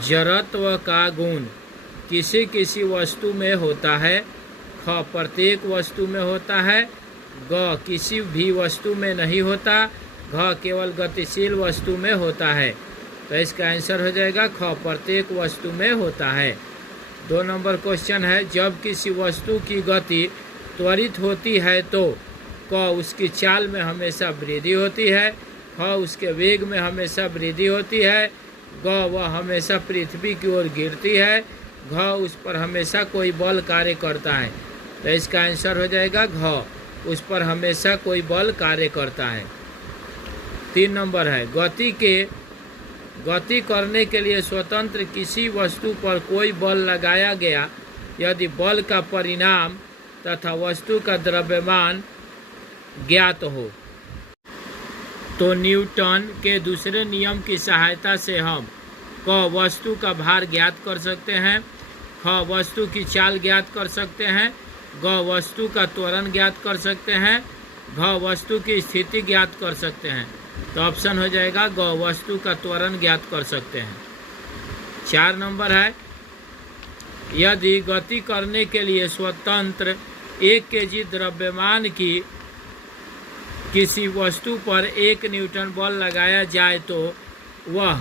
जड़त्व का गुण किसी किसी वस्तु में होता है। ख प्रत्येक वस्तु में होता है। ग किसी भी वस्तु में नहीं होता। घ केवल गतिशील वस्तु में होता है। तो इसका आंसर हो जाएगा ख प्रत्येक वस्तु में होता है। 2 नंबर क्वेश्चन है, जब किसी वस्तु की गति त्वरित होती है तो क उसकी चाल में हमेशा वृद्धि होती है। ख उसके वेग में हमेशा वृद्धि होती है। ग वह हमेशा पृथ्वी की ओर गिरती है। घ उस पर हमेशा कोई बल कार्य करता है। तो इसका आंसर हो जाएगा घ उस पर हमेशा कोई बल कार्य करता है। 3 नंबर है, गति करने के लिए स्वतंत्र किसी वस्तु पर कोई बल लगाया गया यदि बल का परिणाम तथा वस्तु का द्रव्यमान ज्ञात हो तो न्यूटन के दूसरे नियम की सहायता से हम क वस्तु का भार ज्ञात कर सकते हैं। ख वस्तु की चाल ज्ञात कर सकते हैं। ग वस्तु का त्वरण ज्ञात कर सकते हैं। घ वस्तु की स्थिति ज्ञात कर सकते हैं। तो ऑप्शन हो जाएगा ग वस्तु का त्वरण ज्ञात कर सकते हैं। 4 नंबर है, यदि गति करने के लिए स्वतंत्र 1 kg द्रव्यमान की किसी वस्तु पर 1 न्यूटन बल लगाया जाए तो वह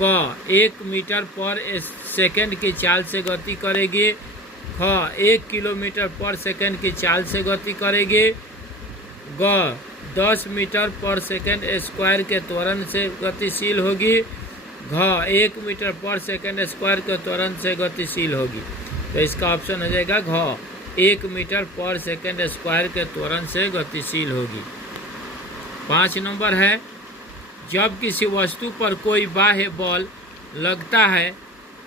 क 1 मीटर पर सेकंड की चाल से गति करेगी। ख 1 किलोमीटर पर सेकंड की चाल से गति करेगी। ग 10 मीटर पर सेकंड स्क्वायर के त्वरण से गतिशील होगी। घ 1 मीटर पर सेकंड स्क्वायर के त्वरण से गतिशील होगी। तो इसका ऑप्शन हो जाएगा घ 1 मीटर पर सेकंड स्क्वायर के त्वरण से गतिशील होगी। 5 नंबर है, जब किसी वस्तु पर कोई बाह्य बल लगता है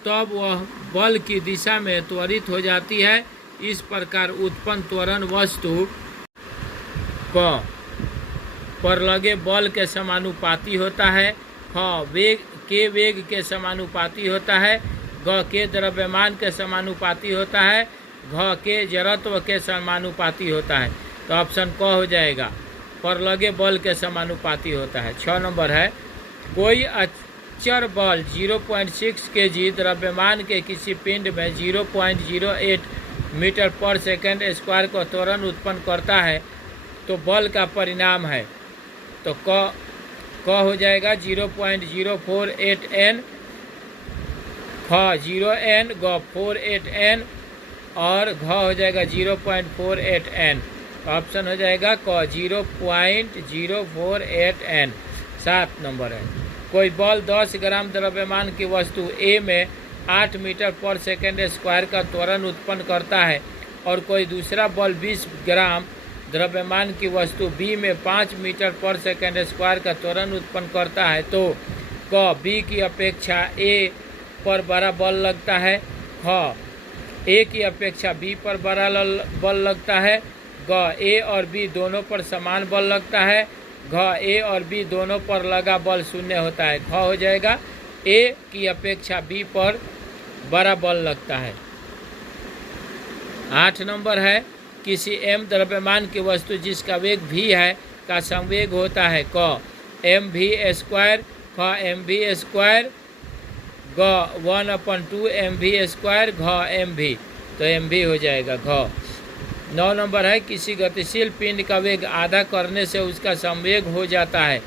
तब वह बल की दिशा में त्वरित हो जाती है। इस प्रकार उत्पन्न त्वरण वस्तु क पर लगे बल के समानुपाती होता है। ख वेग के समानुपाती होता है। ग के द्रव्यमान के समानुपाती होता है। घ के जड़त्व के समानुपाती होता है। तो ऑप्शन क हो जाएगा, पर लगे बल के समानुपाती होता है। 6 नंबर है, कोई अचर बल 0.6 kg द्रव्यमान के किसी पिंड में 0.08 मीटर पर सेकंड स्क्वायर को त्वरण उत्पन्न करता है तो बल का परिणाम है। तो क हो जाएगा 0.048 n, ख 0n, ग 48 n और घ हो जाएगा 0.48 n। ऑप्शन हो जाएगा क 0.048 n। 7 नंबर है, कोई बल 10 ग्राम द्रव्यमान की वस्तु A में 8 मीटर पर सेकंड स्क्वायर का त्वरण उत्पन्न करता है और कोई दूसरा बल 20 ग्राम द्रव्यमान की वस्तु B में 5 मीटर पर सेकंड स्क्वायर का त्वरण उत्पन्न करता है तो क B की अपेक्षा A पर बड़ा बल लगता है। ख A की अपेक्षा B पर बड़ा बल लगता है। ग A और B दोनों पर समान बल लगता है। घ A और B दोनों पर लगा बल 0 होता है। ख हो जाएगा A की अपेक्षा B पर बड़ा बल लगता है। 8 नंबर है, किसी m द्रव्यमान की वस्तु जिसका वेग v है का संवेग होता है। क mv स्क्वायर, ख mv स्क्वायर, ग 1/2 mv स्क्वायर, घ mv। तो mv हो जाएगा घ। 9 नंबर है, किसी गतिशील पिंड का वेग आधा करने से उसका संवेग हो जाता है।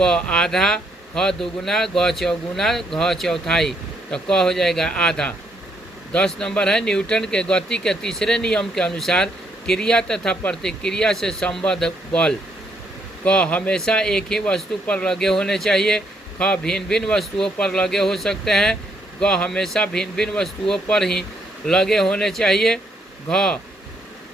क आधा, ख दुगुना, ग चौगुना, घ चौथाई। तो क हो जाएगा आधा। 10 नंबर है, न्यूटन के गति के तीसरे नियम के अनुसार क्रिया तथा प्रतिक्रिया से संबद्ध बल क हमेशा एक ही वस्तु पर लगे होने चाहिए। ख भिन्न भिन्न वस्तुओं पर लगे हो सकते हैं। ग हमेशा भिन्न भिन्न वस्तुओं पर ही लगे होने चाहिए। घ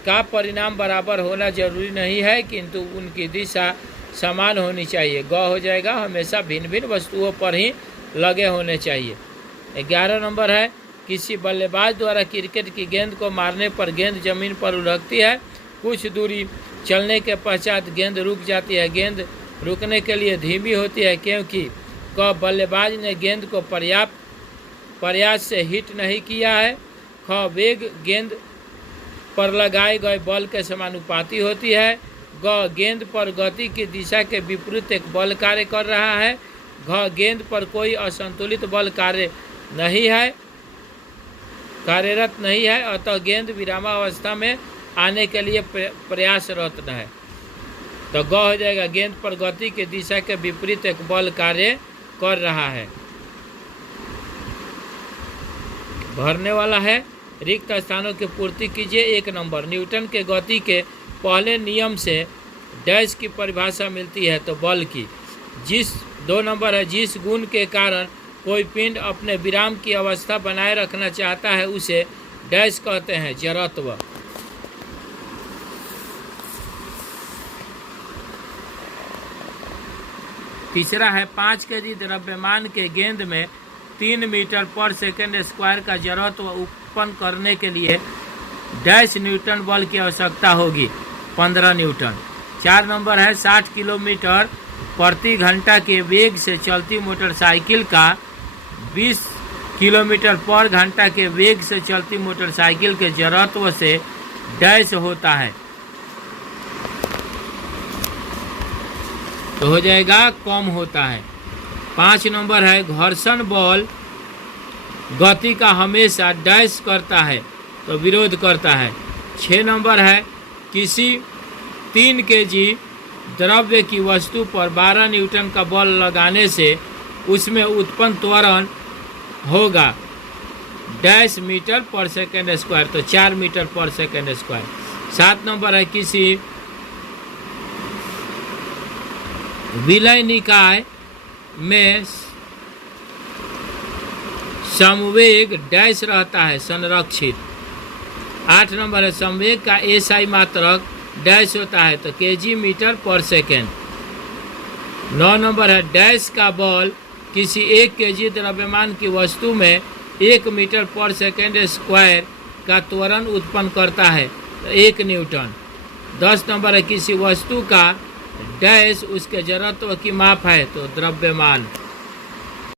का परिणाम बराबर होना जरूरी नहीं है किंतु उनकी दिशा समान होनी चाहिए। ग हो जाएगा हमेशा भिन्न भिन्न वस्तुओं पर ही लगे होने चाहिए। 11 नंबर है, किसी बल्लेबाज द्वारा क्रिकेट की गेंद को मारने पर गेंद जमीन पर उलटती है। कुछ दूरी चलने के पश्चात गेंद रुक जाती है। गेंद रुकने के लिए धीमी होती है क्योंकि क बल्लेबाज ने गेंद को पर्याप्त प्रयास से हिट नहीं किया है। ख वेग गेंद पर लगाए गए बल के समानुपाती होती है। ग गेंद पर गति की दिशा के विपरीत एक बल कार्य कर रहा है। घ गेंद पर कोई असंतुलित बल कार्य नहीं है, कार्यरत नहीं है, अतः गेंद विरामावस्था में आने के लिए प्रयासरत है। तो ग हो जाएगा, गेंद पर गति की दिशा के विपरीत एक बल कार्य कर रहा है। भरने वाला है, रिक्त स्थानों की पूर्ति कीजिए। 1 नंबर, न्यूटन के गति के पहले नियम से डैश की परिभाषा मिलती है तो बल की। 2 नंबर है, जिस गुण के कारण कोई पिंड अपने विराम की अवस्था बनाए रखना चाहता है उसे डैश कहते हैं, जड़त्व। तीसरा है, 5 केजी द्रव्यमान के गेंद में 3 मीटर पर सेकेंड स्क्वायर का जड़त्व उत्पन्न करने के लिए डैश न्यूटन बल की आवश्यकता होगी, 15 न्यूटन। 4 नंबर है, 60 किलोमीटर प्रति घंटा के वेग से चलती मोटरसाइकिल का 20 किलोमीटर पर घंटा के वेग से चलती मोटरसाइकिल के जड़त्व से डैश होता है, तो हो जाएगा कम होता है। 5 नंबर है, घर्षण बल गति का हमेशा डैश करता है तो विरोध करता है। 6 नंबर है, किसी 3 केजी द्रव्य की वस्तु पर 12 न्यूटन का बल लगाने से उसमें उत्पन्न त्वरण होगा डैश मीटर पर सेकेंड स्क्वायर, तो 4 मीटर पर सेकेंड स्क्वायर। 7 नंबर है, किसी विलय निकाय में संवेग डैश रहता है, संरक्षित। 8 नंबर है, संवेग का एसआई मात्रक डैश होता है तो केजी मीटर पर सेकेंड। 9 नंबर है, डैश का बल किसी 1 केजी द्रव्यमान की वस्तु में 1 मीटर पर सेकेंड स्क्वायर का त्वरण उत्पन्न करता है तो 1 न्यूटन। 10 नंबर है, किसी वस्तु का डैश उसके जड़त्व की माप है तो द्रव्यमान।